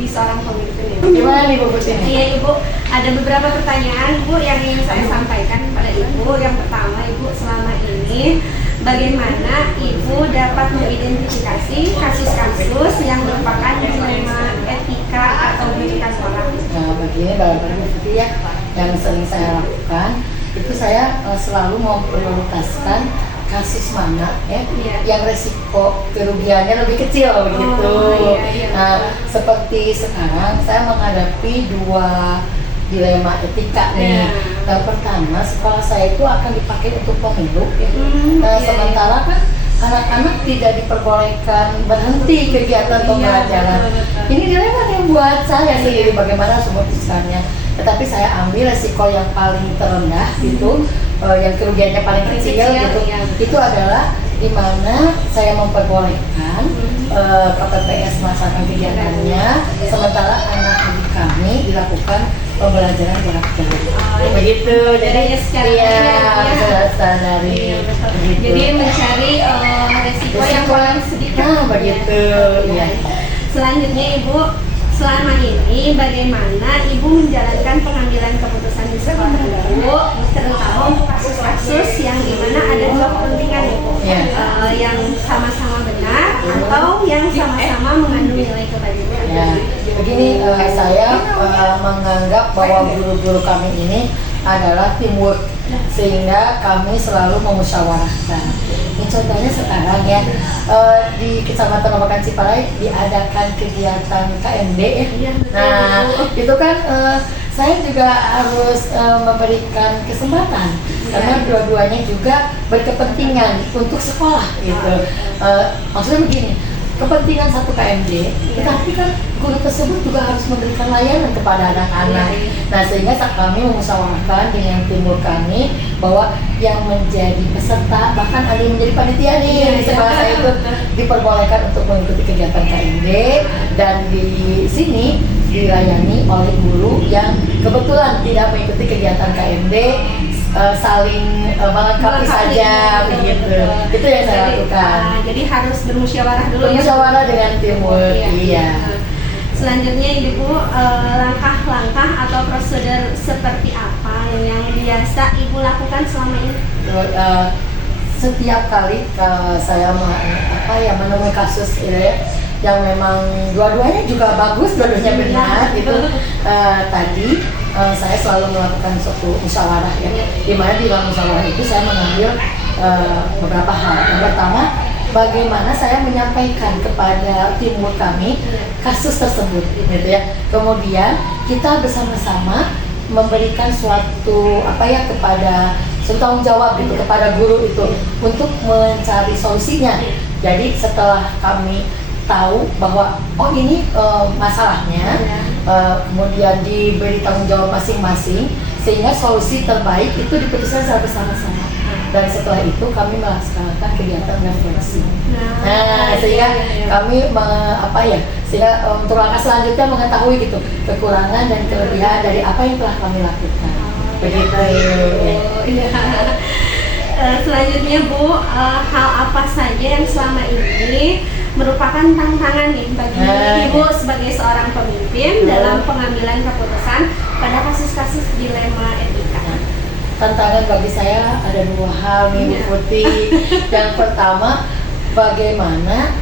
menjadi seorang pemimpin ya. Gimana nih Bu Putih? Iya Ibu, ada beberapa pertanyaan Bu yang ingin saya sampaikan pada Ibu. Yang pertama Ibu, selama ini bagaimana Ibu dapat mengidentifikasi kasus-kasus yang merupakan dilema etika atau pendidikan sekolah? Nah, begini barangkali Bu Putih ya, yang sering saya lakukan itu saya selalu memprioritaskan kasus mana ya yang resiko kerugiannya lebih kecil gitu. Nah, seperti sekarang saya menghadapi dua dilema etika nih. Yang pertama, sekolah saya itu akan dipakai untuk pemilu ya. Sementara kan anak-anak tidak diperbolehkan berhenti kegiatan pembelajaran. Ini dilema nih buat saya sendiri, bagaimana memutuskannya. Tetapi saya ambil resiko yang paling terendah gitu, yang kerugiannya paling kecil gitu. Itu adalah di mana saya memperbolehkan KPPS melaksanakan kegiatannya, sementara anak didik kami dilakukan pembelajaran jarak jauh. Begitu. Jadi dari begitu. Jadi mencari resiko yang paling sedikit. Nah, begitu. Iya. Selanjutnya Ibu, selama ini bagaimana Ibu menjalankan pengambilan keputusan di sekolah Ibu, terutama untuk kasus-kasus yang dimana ada dua kepentingan Ibu, yang sama-sama benar atau yang sama-sama mengandung nilai kebajikan. Ya, begini saya menganggap bahwa guru-guru kami ini adalah teamwork, sehingga kami selalu memusyawarahkan. Ini contohnya sekarang ya, di Kecamatan Babakan Ciparai diadakan kegiatan KMD ya. Nah, itu kan saya juga harus memberikan kesempatan karena dua-duanya juga berkepentingan untuk sekolah gitu. Maksudnya begini, kepentingan satu KMD, tetapi kan guru tersebut juga harus memberikan layanan kepada anak-anak. Nah, sehingga kami memusyawarahkan dengan timur kami bahwa yang menjadi peserta, bahkan ada yang menjadi panitia nih di sekolah saya itu diperbolehkan untuk mengikuti kegiatan KMD, dan di sini dilayani oleh guru yang kebetulan tidak mengikuti kegiatan KMD, saling melengkapi saja begitu. Itu yang saya lakukan. Jadi harus bermusyawarah dulu ya. Bermusyawarah dengan timur. Iya. Selanjutnya Ibu, langkah-langkah atau prosedur seperti apa yang biasa Ibu lakukan selama ini? Setiap kali saya menemui kasus yang memang dua-duanya juga bagus, dua-duanya benar gitu. Tadi saya selalu melakukan suatu musyawarah ya, di mana di dalam musyawarah itu saya mengambil beberapa hal. Yang pertama, bagaimana saya menyampaikan kepada timur kami kasus tersebut gitu ya. Kemudian kita bersama-sama memberikan suatu kepada tanggung jawab gitu kepada guru itu untuk mencari solusinya. Jadi setelah kami tahu bahwa ini masalahnya, kemudian diberi tanggung jawab masing-masing, sehingga solusi terbaik itu diputuskan secara bersama-sama. Dan setelah itu kami melaksanakan kegiatan refleksi. Nah, sehingga kami sehingga untuk langkah selanjutnya mengetahui gitu kekurangan dan kelebihan dari apa yang telah kami lakukan. Begitu. Selanjutnya Bu, hal apa saja yang selama ini merupakan tantangan nih bagi Ibu sebagai seorang pemimpin dalam pengambilan keputusan pada kasus-kasus dilema etika? Tantangan bagi saya ada dua hal nih Bu Putih. Yang pertama, bagaimana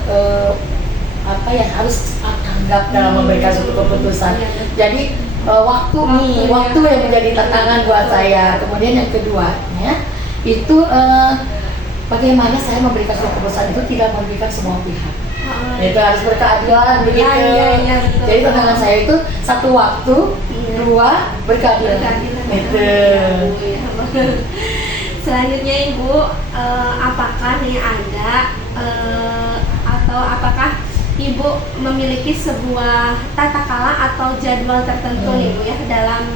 yang harus cepat tanggap dalam memberikan suatu keputusan. Jadi waktu yang menjadi tantangan buat saya. Kemudian yang keduanya itu bagaimana saya memberikan suatu keputusan itu tidak merugikan semua pihak. Itu harus berkeadilan begitu. Jadi tantangan saya itu satu waktu, dua berkeadilan. Itu. Selanjutnya Ibu, apakah nih ada atau apakah Ibu memiliki sebuah tata kala atau jadwal tertentu Ibu ya dalam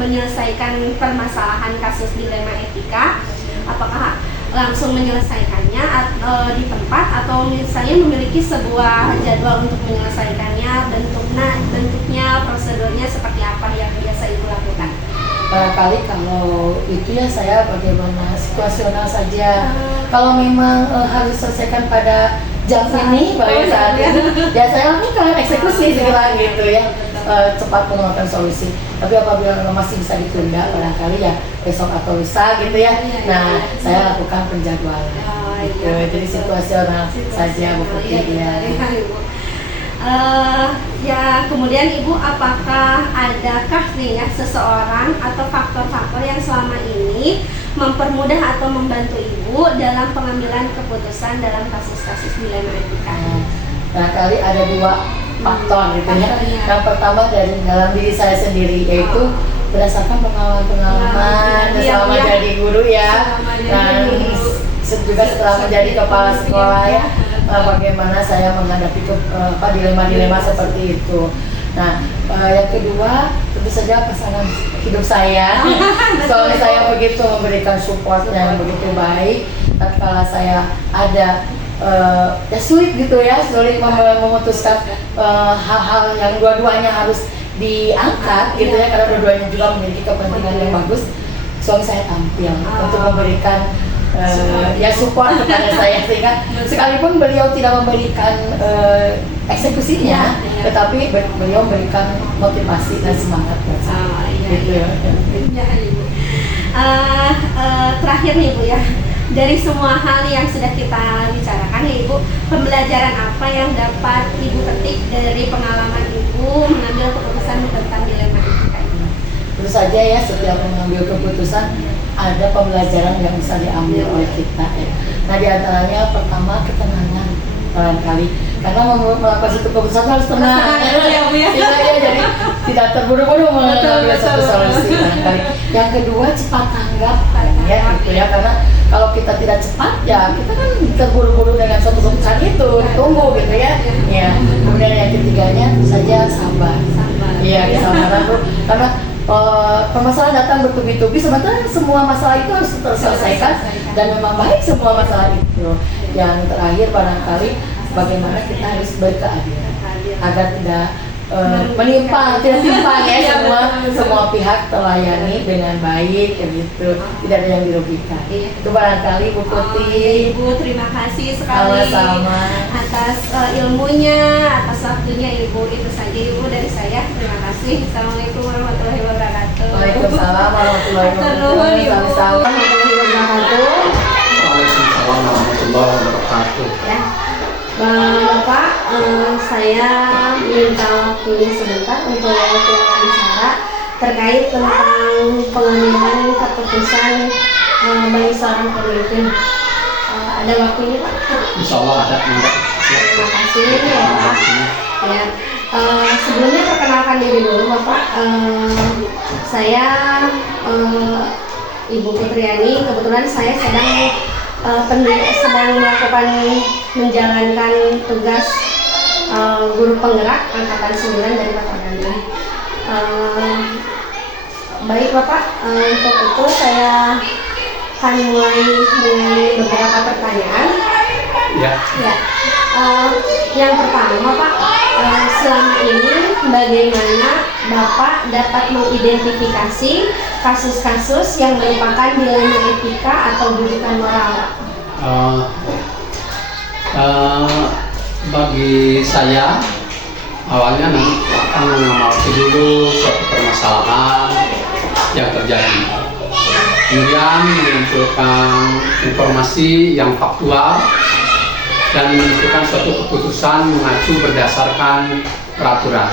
menyelesaikan permasalahan kasus dilema etika? Apakah langsung menyelesaikannya di tempat atau misalnya memiliki sebuah jadwal untuk menyelesaikannya, bentuknya, prosedurnya seperti apa yang biasa Ibu lakukan? Barangkali kalau itu ya saya bagaimana situasional saja. Kalau memang harus selesaikan pada jam ini pada saat itu ya saya lakukan eksekusi segera gitu ya, cepat menemukan solusi. Tapi apabila memang masih bisa ditunda barangkali ya besok atau lusa gitu ya, nah saya lakukan penjadwalan gitu. Jadi situasional saja Bu Putih ya. Ya, kemudian Ibu, apakah adakah nih ya seseorang atau faktor-faktor yang selama ini mempermudah atau membantu Ibu dalam pengambilan keputusan dalam kasus-kasus dilema etika? Barangkali ada dua faktor gitu ya. Yang pertama dari dalam diri saya sendiri, yaitu berdasarkan pengalaman-pengalaman selama jadi guru ya, dan juga setelah menjadi kepala sekolah ya, bagaimana saya menghadapi dilema-dilema seperti itu. Nah, yang kedua tentu saja pasangan hidup saya. Suami saya begitu memberikan support yang begitu baik. Tatkala saya ada ya sulit gitu ya, sulit memutuskan hal-hal yang dua-duanya harus diangkat gitu ya, karena dua-duanya juga memiliki kepentingan yang bagus. Suami saya tampil untuk memberikan ya support kepada saya, sehingga sekalipun beliau tidak memberikan eksekusinya, tetapi beliau memberikan motivasi dan semangat buat saya. Gitu ya. Ibu. Terakhir nih Bu ya, dari semua hal yang sudah kita bicarakan ya Ibu, pembelajaran apa yang dapat Ibu petik dari pengalaman Ibu mengambil keputusan tentang dilema etika ini? Tentu saja ya, setiap mengambil keputusan ada pembelajaran yang bisa diambil oleh kita ya. Nah, diantaranya pertama ketenangan barangkali, karena melakukan satu keputusan harus tenang. Iya, jadi tidak terburu-buru mengambil satu solusi barangkali. Yang kedua cepat tanggap ya, gitu ya, karena kalau kita tidak cepat ya kita kan terburu-buru dengan suatu keputusan itu, tunggu gitu ya. Ya. Kemudian yang ketiganya tentu saja sabar. Iya, kesabaran Bu, karena permasalahan datang bertubi-tubi, sementara semua masalah itu harus terselesaikan dan memang baik semua masalah itu. Yang terakhir barangkali bagaimana kita harus berkeadilan agar tidak tidak timpang ya, semua pihak terlayani dengan baik gitu, tidak ada yang dirugikan. Itu barangkali Bu Putih. Ibu, terima kasih sekali Sama-sama atas ilmunya, atas waktunya Ibu. Itu saja Ibu dari saya. Terima kasih. Assalamualaikum warahmatullahi wabarakatuh. Waalaikumsalam warahmatullahi wabarakatuh. Sama-sama warahmatullahi wabarakatuh. Waalaikumsalam warahmatullahi wabarakatuh. Ya. Bapak, saya minta waktunya sebentar untuk wawancara terkait tentang pengambilan keputusan bagi seorang pemimpin. Ada waktunya Pak? Insya Allah ada. Terima kasih ya Pak. Ya. Sebelumnya perkenalkan diri dulu Bapak. Saya Ibu Putriani. Kebetulan saya sedang menjalankan tugas guru penggerak angkatan 9 dari Kota Bandung. Baik Bapak, untuk itu saya akan mulai dengan beberapa pertanyaan. Ya. Yang pertama Pak, selama ini bagaimana Bapak dapat mengidentifikasi kasus-kasus yang merupakan dilema etika atau dudukan moral? Bagi saya awalnya akan mengamati dulu suatu permasalahan yang terjadi, kemudian mengumpulkan informasi yang faktual dan menentukan suatu keputusan mengacu berdasarkan peraturan.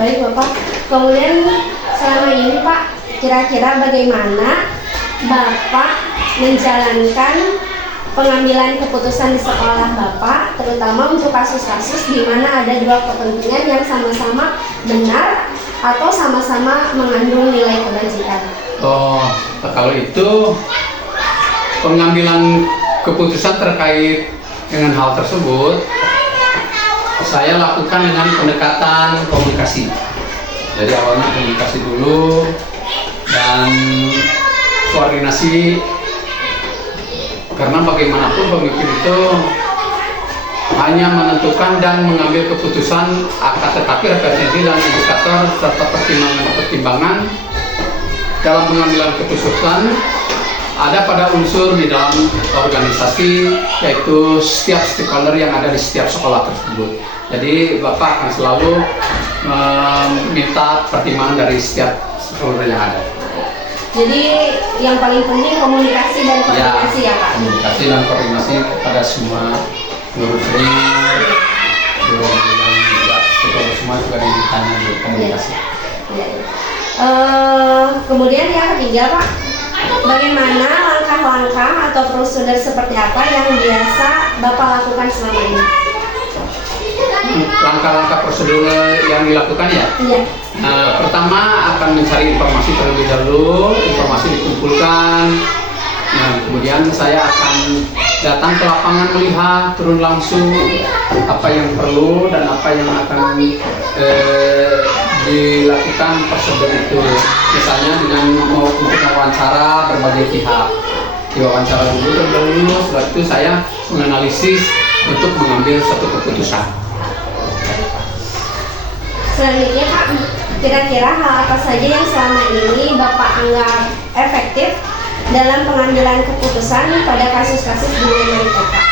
Baik Bapak, kemudian selama ini Pak, kira-kira bagaimana Bapak menjalankan pengambilan keputusan di sekolah Bapak, terutama untuk kasus-kasus di mana ada dua kepentingan yang sama-sama benar atau sama-sama mengandung nilai kebajikan? Kalau itu pengambilan keputusan terkait dengan hal tersebut saya lakukan dengan pendekatan komunikasi. Jadi awalnya komunikasi dulu dan koordinasi, karena bagaimanapun pemimpin itu hanya menentukan dan mengambil keputusan, tetapi referensi dan indikator serta pertimbangan-pertimbangan dalam pengambilan keputusan ada pada unsur di dalam organisasi, yaitu setiap stakeholder yang ada di setiap sekolah tersebut. Jadi Bapak akan selalu meminta pertimbangan dari setiap stakeholder yang ada. Jadi yang paling penting komunikasi dan koordinasi ya Pak. Komunikasi dan koordinasi kepada semua seluruh senior, seluruh juga stakeholder semua juga ditanya di komunikasi. Ya. Kemudian yang ketiga Pak, bagaimana langkah-langkah atau prosedur seperti apa yang biasa Bapak lakukan selama ini? Langkah-langkah prosedur yang dilakukan ya? Iya. Pertama akan mencari informasi terlebih dahulu, informasi dikumpulkan. Nah, kemudian saya akan datang ke lapangan melihat turun langsung apa yang perlu dan apa yang akan dilakukan prosedur itu. Misalnya dengan mau untuk mewawancara berbagai pihak. Diwawancara dulu terdahulu, setelah itu saya menganalisis untuk mengambil suatu keputusan. Selanjutnya Pak, kira-kira hal apa saja yang selama ini Bapak anggap efektif dalam pengambilan keputusan pada kasus-kasus dilema itu Pak?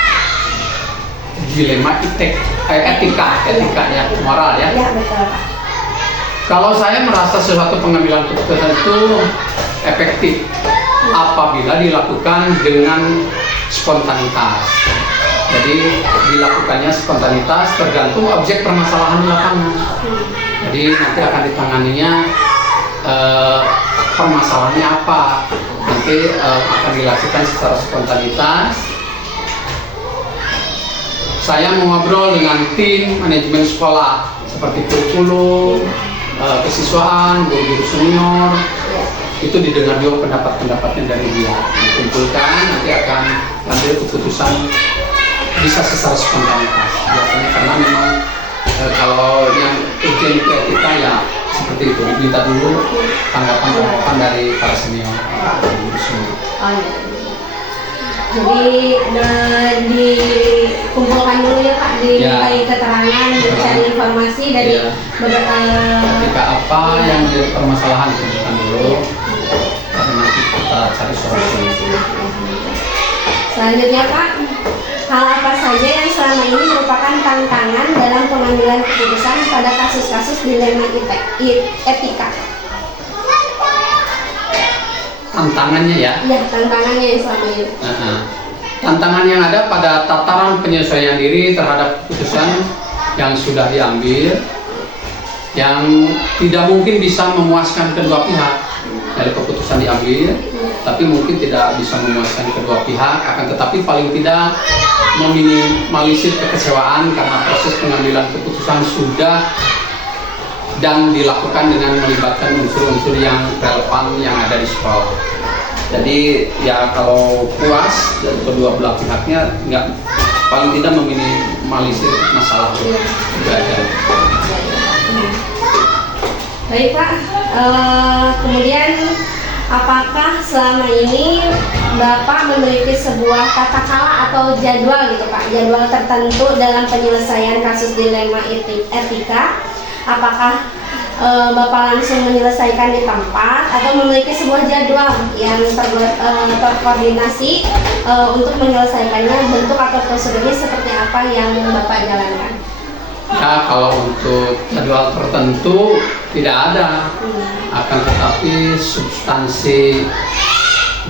Dilema etikanya, moral ya. Iya betul Pak. Kalau saya merasa sesuatu pengambilan keputusan itu efektif apabila dilakukan dengan spontanitas. Jadi dilakukannya spontanitas tergantung objek permasalahan di lapangan. Jadi nanti akan ditanganinya permasalahannya apa. Nanti akan dilakukan secara spontanitas. Saya mengobrol dengan tim manajemen sekolah seperti kurikulum, kesiswaan, guru-guru senior. Itu didengar juga pendapat-pendapatnya dari dia, dikumpulkan, nanti akan ambil keputusan bisa secara spontanitas. Biasanya karena memang kalau yang ujian itu etika ya seperti itu, diminta dulu tanggapan dari para senior, guru senior. Jadi dikumpulkan dulu ya Pak, dimintai keterangan, dicari informasi dari beberapa ketika apa yang menjadi permasalahan dikumpulkan dulu, karena nanti kita cari solusi. Selanjutnya Pak, hal apa saja yang selama ini merupakan tantangan dalam pengambilan keputusan pada kasus-kasus dilema etika? Tantangannya ya? Ya, tantangannya yang selama ini. Tantangan yang ada pada tataran penyesuaian diri terhadap keputusan yang sudah diambil, yang tidak mungkin bisa memuaskan kedua pihak. Dari keputusan diambil, tapi mungkin tidak bisa memuaskan kedua pihak, akan tetapi paling tidak meminimalisir kekecewaan karena proses pengambilan keputusan sudah dan dilakukan dengan melibatkan unsur-unsur yang relevan yang ada di sekolah. Jadi ya kalau puas dari kedua belah pihaknya, nggak, paling tidak meminimalisir masalah belajar. Baik Pak, kemudian apakah selama ini Bapak memiliki sebuah tata cara atau jadwal gitu Pak, jadwal tertentu dalam penyelesaian kasus dilema etika? Apakah Bapak langsung menyelesaikan di tempat atau memiliki sebuah jadwal yang terkoordinasi untuk menyelesaikannya, bentuk atau prosedurnya seperti apa yang Bapak jalankan? Ya, kalau untuk jadwal tertentu tidak ada, akan tetapi substansi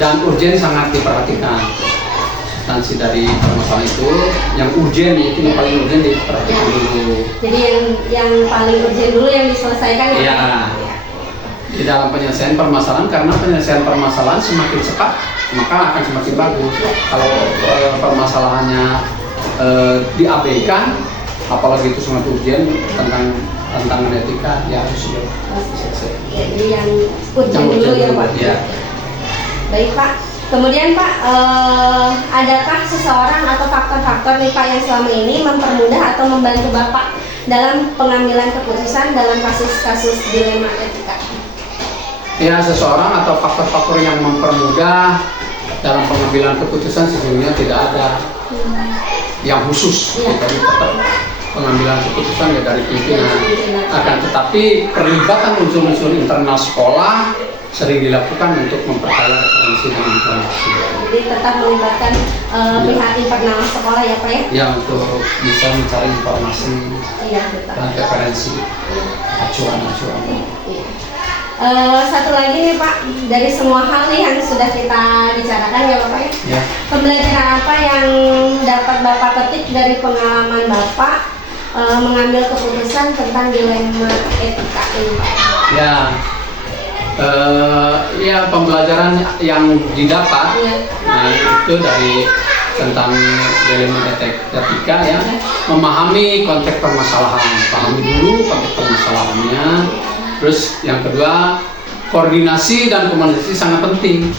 dan urgen sangat diperhatikan. Substansi dari permasalahan itu, yang urgen itu yang paling urgen diperhatikan dulu. Jadi yang paling urgen dulu yang diselesaikan ya? Iya. Di dalam penyelesaian permasalahan, karena penyelesaian permasalahan semakin cepat maka akan semakin bagus. Kalau permasalahannya diabaikan, apalagi itu sangat urgen tentang tantangan etika, ya harus selesai. Jadi yang urgen dulu ya Pak. Ya. Baik Pak. Kemudian Pak, adakah seseorang atau faktor-faktor nih Pak yang selama ini mempermudah atau membantu Bapak dalam pengambilan keputusan dalam kasus-kasus dilema etika? Ya, seseorang atau faktor-faktor yang mempermudah dalam pengambilan keputusan sesungguhnya tidak ada yang khusus. Ya. Jadi tetap pengambilan keputusan ya dari pimpinan. Akan tetapi perlibatan unsur-unsur internal sekolah sering dilakukan untuk memperkaya referensi dan informasi. Jadi tetap melibatkan pihak internal sekolah ya Pak ya? Ya, untuk bisa mencari informasi Iya betul. dan referensi acuan-acuan. Iya. Satu lagi nih Pak, dari semua hal nih yang sudah kita bicarakan ya Bapak ya, Ya. pembelajaran apa yang dapat Bapak petik dari pengalaman Bapak mengambil keputusan tentang dilema etika ini Pak? Ya, ya pembelajaran yang didapat Iya. nah, itu dari tentang dilema etika ya, memahami konteks permasalahan, pahami dulu konteks permasalahannya. Terus yang kedua, koordinasi dan komunikasi sangat penting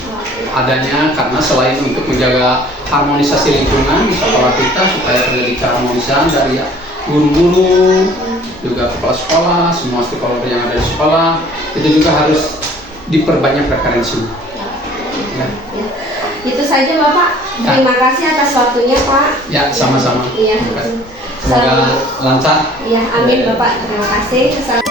adanya, karena selain untuk menjaga harmonisasi lingkungan di sekolah kita supaya terjadi keharmonisan dari guru-guru, juga kepala sekolah, semua stakeholder yang ada di sekolah, itu juga harus diperbanyak referensinya. Ya. Ya. Itu saja Bapak. Terima kasih atas waktunya Pak. Ya, sama-sama. Iya. Semoga lancar. Iya, amin Bapak. Terima kasih.